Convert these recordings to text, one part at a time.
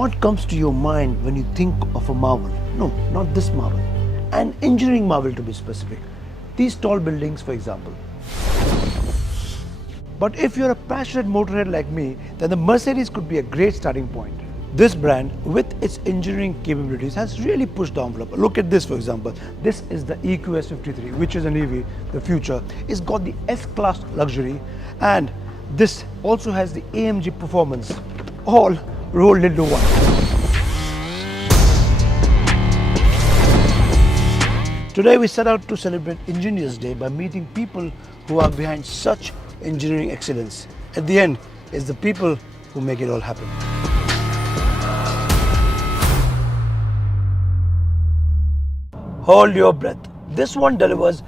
What comes to your mind when you think of a marvel? No, not this marvel. An engineering marvel to be specific. These tall buildings, for example. But if you're a passionate motorhead like me, then the Mercedes could be a great starting point. This brand, with its engineering capabilities, has really pushed the envelope. Look at this, for example. This is the EQS 53, which is an EV, the future. It's got the S-Class luxury, and this also has the AMG performance, all rolled into one. Today we set out to celebrate Engineers Day by meeting people who are behind such engineering excellence. At the end, it's the people who make it all happen. Hold your breath. This one delivers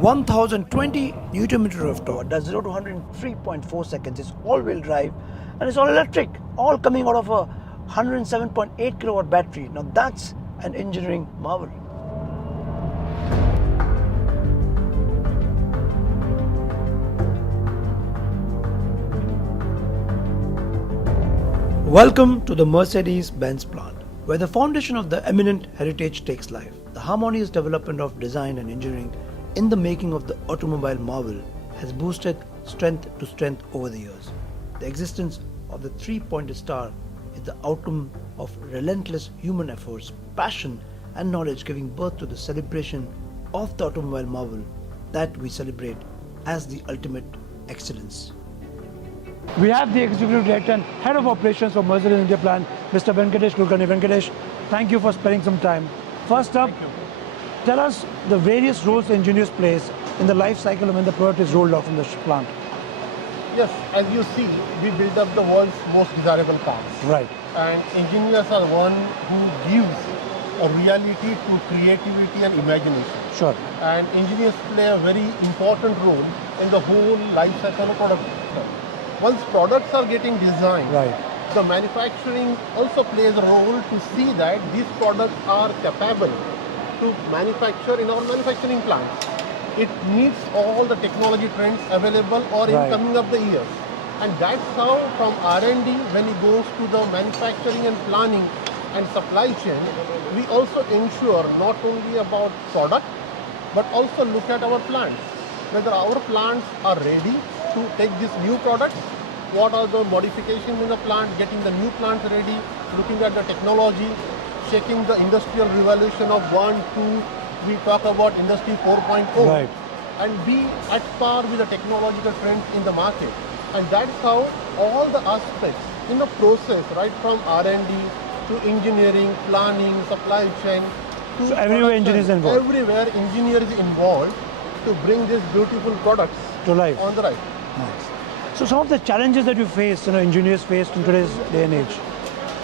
1020 Newton meter of torque, does 0 to 100 in 3.4 seconds. It's all-wheel drive and it's all electric, all coming out of a 107.8 kilowatt battery. Now that's an engineering marvel. Welcome to the Mercedes-Benz plant, where the foundation of the eminent heritage takes life. The harmonious development of design and engineering in the making of the automobile marvel has boosted strength to strength over the years. The existence of the three-pointed star is the outcome of relentless human efforts, passion and knowledge, giving birth to the celebration of the automobile marvel that we celebrate as the ultimate excellence. We have the Executive Director and Head of Operations for Mercedes India plant, Mr. Venkatesh Kulkarni. Venkatesh, thank you for spending some time. First up, tell us the various roles engineers play in the life cycle when the product is rolled off from the plant. Yes, as you see, we build up the world's most desirable cars. Right. And engineers are one who gives a reality to creativity and imagination. Sure. And engineers play a very important role in the whole life cycle of product. Once products are getting designed, Right. the manufacturing also plays a role to see that these products are capable to manufacture in our manufacturing plants. It meets all the technology trends available or in Right. coming up the years. And that's how from R&D, when it goes to the manufacturing and planning and supply chain, we also ensure not only about product, but also look at our plants. Whether our plants are ready to take these new products, what are the modifications in the plant, getting the new plants ready, looking at the technology, checking the industrial revolution of 1, 2, we talk about industry 4.0, Right. and be at par with the technological trends in the market. And that's how all the aspects in the process, right from R&D to engineering, planning, supply chain, to So everywhere production, engineer is involved. Everywhere engineer is involved to bring these beautiful products To life. on the right. Nice. So some of the challenges that you face, engineers face in today's day and age.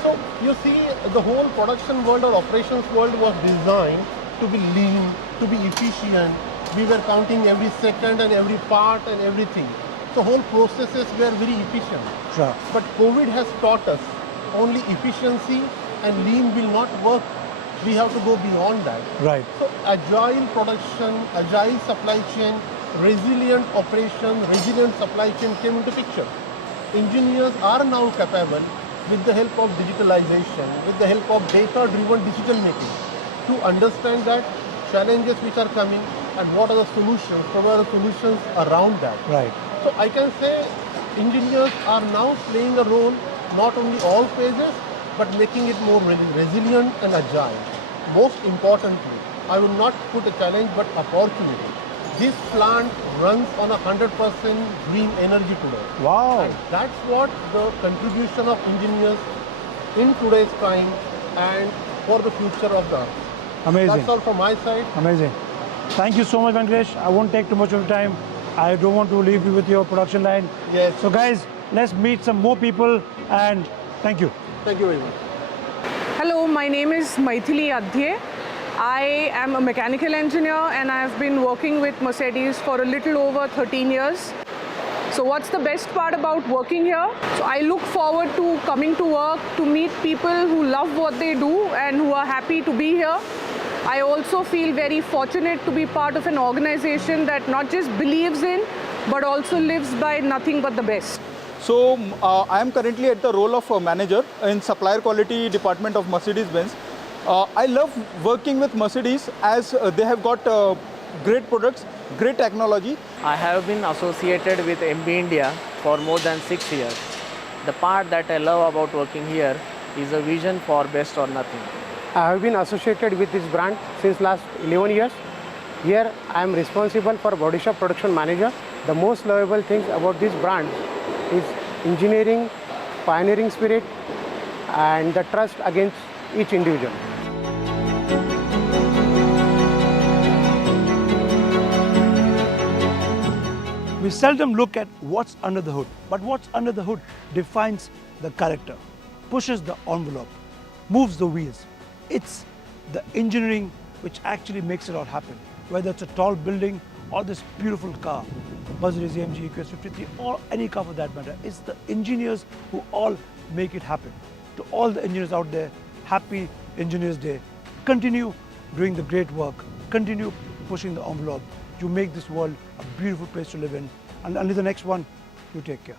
So you see, the whole production world or operations world was designed to be lean, to be efficient. We were counting every second and every part and everything. So whole processes were very efficient. Sure. But COVID has taught us only efficiency and lean will not work. We have to go beyond that. Right. So agile production, agile supply chain, resilient operation, resilient supply chain came into picture. Engineers are now capable, with the help of digitalization, with the help of data-driven decision making, to understand that challenges which are coming and what are the solutions, provide the solutions around that. Right. So I can say engineers are now playing a role not only all phases, but making it more resilient and agile. Most importantly, I will not put a challenge but opportunity. This plant runs on 100% green energy today. Wow. And that's what the contribution of engineers in today's time and for the future of the earth. Amazing. That's all from my side. Amazing. Thank you so much, Venkatesh. I won't take too much of your time. I don't want to leave you with your production line. Yes. So guys, let's meet some more people and thank you. Thank you very much. Hello, my name is Maithili Adhye. I am a mechanical engineer and I've been working with Mercedes for a little over 13 years. So what's the best part about working here? So I look forward to coming to work, to meet people who love what they do and who are happy to be here. I also feel very fortunate to be part of an organization that not just believes in, but also lives by nothing but the best. So I am currently at the role of a manager in supplier quality department of Mercedes-Benz. I love working with Mercedes as they have got great products, great technology. I have been associated with MB India for more than 6 years. The part that I love about working here is a vision for best or nothing. I have been associated with this brand since last 11 years. Here I am responsible for body shop production manager. The most lovable things about this brand is engineering, pioneering spirit and the trust against each individual. We seldom look at what's under the hood, but what's under the hood defines the character, pushes the envelope, moves the wheels. It's the engineering which actually makes it all happen. Whether it's a tall building or this beautiful car, Mercedes-AMG EQS 53 or any car for that matter, it's the engineers who all make it happen. To all the engineers out there, happy Engineers Day. Continue doing the great work, continue pushing the envelope. You make this world a beautiful place to live in. And until the next one, you take care.